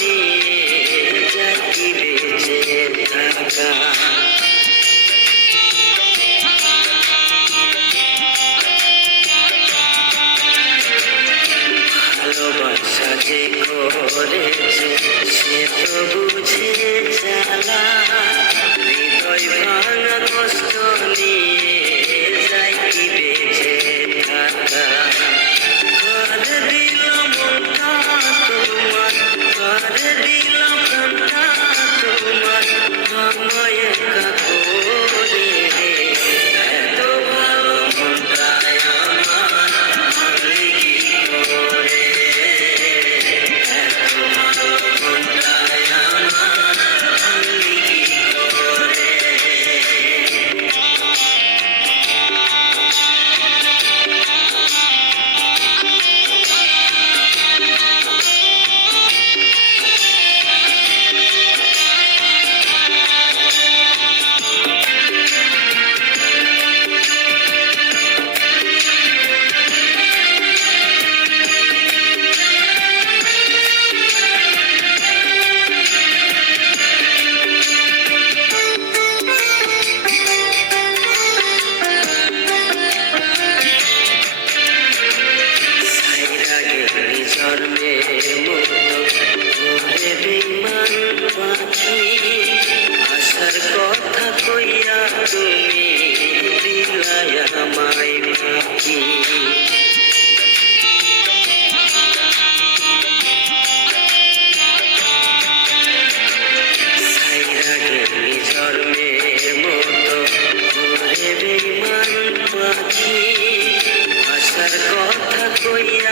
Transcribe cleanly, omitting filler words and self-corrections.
নিয়ে যাই কি বেঁচে থাকা। ভালোবাসা যে করেছে সে তো বুঝে জ্বালা, হৃদয় ভাঙা কষ্ট নিয়ে যাই কি বেঁচে থাকা। করে দিলাম মনটা তোমার, করে দিলাম প্রাণটা তোমার, আমায় একা করে এত ভালো মনটায় আমার ভাঙলি কি করে, এত ভালো মনটায় আমার ভাঙলি কি করে। আসার কথা কইয়া তুমি দিলাই আমায় ফাঁকি, সাইরা গেলি জন্মের মতো ঘুরে বেইমান পাখি। আসার কথা কইয়া